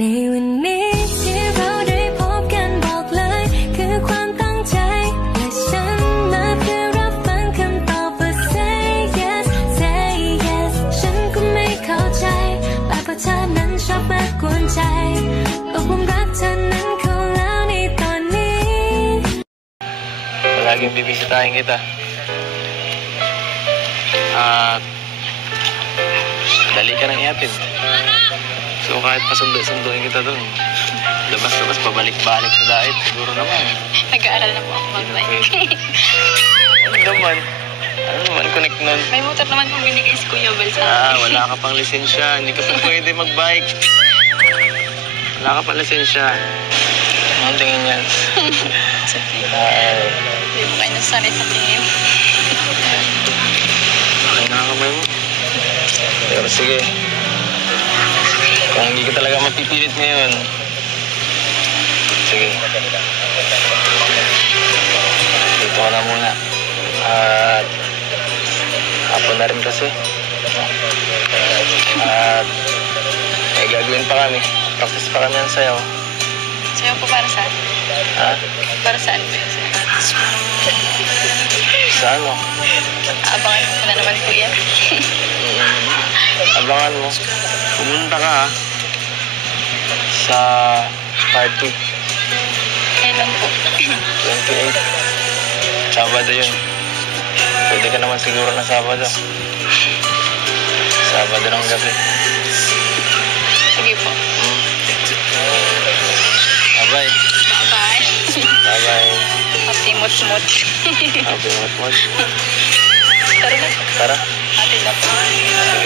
ในวันนี้ที่เราได้พบกันบอกเลยคือความตั้งใจและฉันมาเพื่อรับฟังคำตอบว่า say yes say yes ฉันก็ไม่เข้าใจแต่เพราะเธอนั้นชอบมากวนใจตกหลุมรักเธอนั้นเข้าแล้วในตอนนี้ Palaging bibisitahin kita. At dali ka nang ihatid. So kahit pasundo-sunduin kita doon, labas-labas, pabalik-balik sa diet, siguro naman. Nag-aaral na po ako mag-bike. Ano naman? Ano naman connect nun? May motor naman kung binigay si Kuya Bel sa akin. Wala ka pang lisensya. Hindi ka pa pwede mag-bike. Wala ka pang lisensya. Anong tingin yan? Sa tingin. Hindi po kayo nasanay sa tingin. Okay na kamay mo. Pero sige. Kung hindi ka talaga mapipilit ngayon, sige. Dito ka na muna. At hapon na rin kasi. At may gagawin pa kami. Practice pa kami ng sayaw. Sayo po para saan? Ha? Para saan po yun? Sa ano? Abangan ko na naman po yan. Abangan mo. Pumunta ka ha. Sa party. Kailan po? 28. Sabado yun. Pwede ka naman siguro na Sabado. Sabado ng gabi. Sige po. Bye-bye. Bye-bye. Bye-bye. Happy mut-mut. Happy mut-mut. Tara na. Tara. Atin na po. Sige.